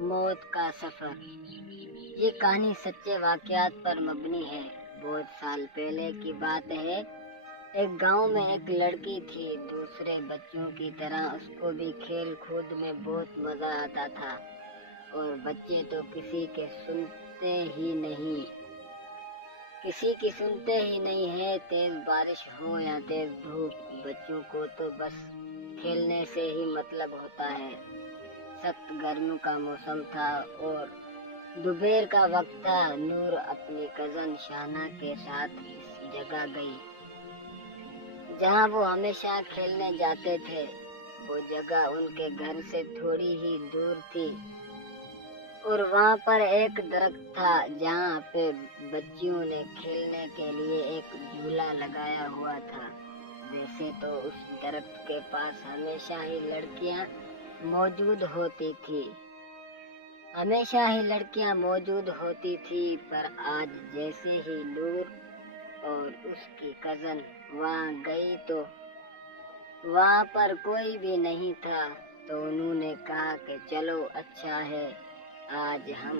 موت کا سفر۔ یہ کہانی سچے واقعات پر مبنی ہے۔ بہت سال پہلے کی بات ہے۔ ایک گاؤں میں ایک لڑکی تھی۔ دوسرے بچوں کی طرح اس کو بھی کھیل کود میں بہت مزہ آتا تھا، اور بچے تو کسی کی سنتے ہی نہیں ہے۔ تیز بارش ہو یا تیز دھوپ، بچوں کو تو بس کھیلنے سے ہی مطلب ہوتا ہے۔ سخت گرمی کا موسم تھا اور دوپہر کا وقت تھا۔ نور اپنی کزن شانہ کے ساتھ اس جگہ گئی جہاں وہ ہمیشہ کھیلنے جاتے تھے۔ وہ جگہ ان کے گھر سے تھوڑی ہی دور تھی، اور وہاں پر ایک درخت تھا جہاں پہ بچیوں نے کھیلنے کے لیے ایک جھولا لگایا ہوا تھا۔ ویسے تو اس درخت کے پاس ہمیشہ ہی لڑکیاں موجود ہوتی تھی، پر آج جیسے ہی نور اور اس کی کزن وہاں گئی تو وہاں پر کوئی بھی نہیں تھا۔ تو انہوں نے کہا کہ چلو اچھا ہے، آج ہم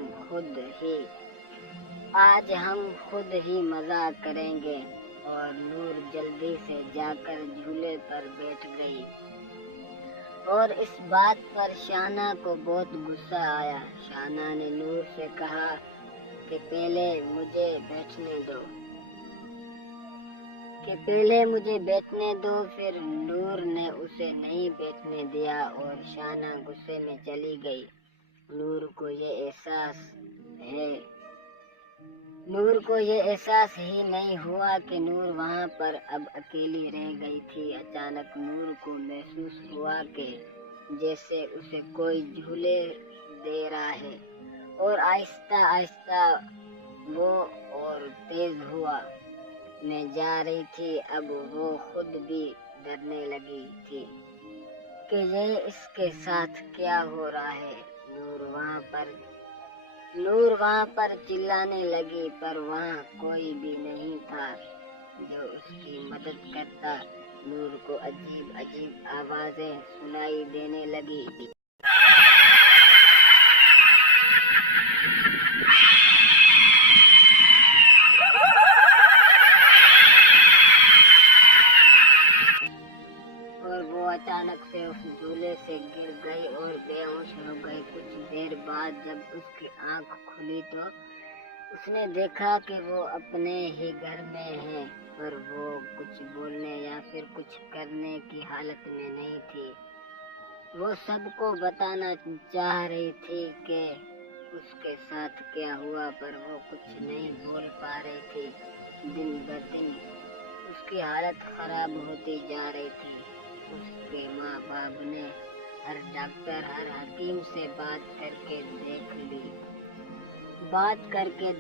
خود ہی مزہ کریں گے۔ اور نور جلدی سے جا کر جھولے پر بیٹھ گئی، اور اس بات پر شانہ کو بہت غصہ آیا۔ شانہ نے نور سے کہا کہ پہلے مجھے بیٹھنے دو۔ پھر نور نے اسے نہیں بیٹھنے دیا اور شانہ غصے میں چلی گئی۔ نور کو یہ احساس ہی نہیں ہوا کہ نور وہاں پر اب اکیلی رہ گئی تھی۔ اچانک نور کو محسوس ہوا کہ جیسے اسے کوئی جھولے دے رہا ہے، اور آہستہ آہستہ وہ اور تیز ہوا میں جا رہی تھی۔ اب وہ خود بھی ڈرنے لگی تھی کہ یہ اس کے ساتھ کیا ہو رہا ہے۔ نور وہاں پر چلانے لگی، پر وہاں کوئی بھی نہیں تھا جو اس کی مدد کرتا۔ نور کو عجیب عجیب آوازیں سنائی دینے لگی۔ اور وہ اچانک سے اس جھولے سے گر گئی اور بے ہوش ہو گئی۔ کچھ دیر بعد جب اس کی آنکھ کھلی تو اس نے دیکھا کہ وہ اپنے ہی گھر میں ہے، پر وہ کچھ بولنے یا پھر کچھ کرنے کی حالت میں نہیں تھی۔ وہ سب کو بتانا چاہ رہی تھی کہ اس کے ساتھ کیا ہوا، پر وہ کچھ نہیں بول پا رہی تھی۔ دن بدن اس کی حالت خراب ہوتی جا رہی تھی۔ اس کے ماں باپ نے ہر ڈاکٹر، ہر حکیم سے بات کر کے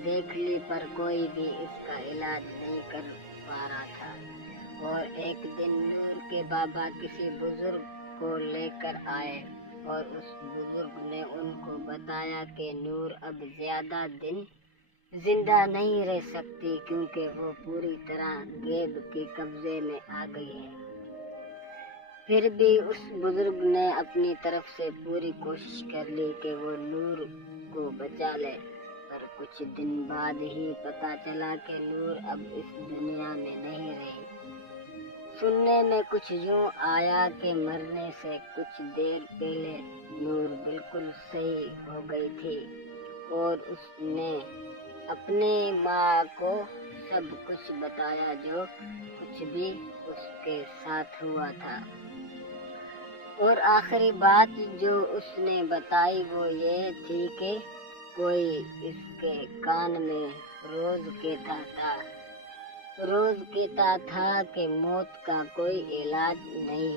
دیکھ لی، پر کوئی بھی اس کا علاج نہیں کر پا رہا تھا۔ اور ایک دن نور کے بابا کسی بزرگ کو لے کر آئے، اور اس بزرگ نے ان کو بتایا کہ نور اب زیادہ دن زندہ نہیں رہ سکتی، کیونکہ وہ پوری طرح غیب کے قبضے میں آ گئی ہے۔ پھر بھی اس بزرگ نے اپنی طرف سے پوری کوشش کر لی کہ وہ نور کو بچا لے، پر کچھ دن بعد ہی پتہ چلا کہ نور اب اس دنیا میں نہیں رہی۔ سننے میں کچھ یوں آیا کہ مرنے سے کچھ دیر پہلے نور بالکل صحیح ہو گئی تھی، اور اس نے اپنی ماں کو سب کچھ بتایا، جو کچھ بھی اس کے ساتھ ہوا تھا۔ اور آخری بات جو اس نے بتائی وہ یہ تھی کہ کوئی اس کے کان میں روز کہتا تھا کہ موت کا کوئی علاج نہیں۔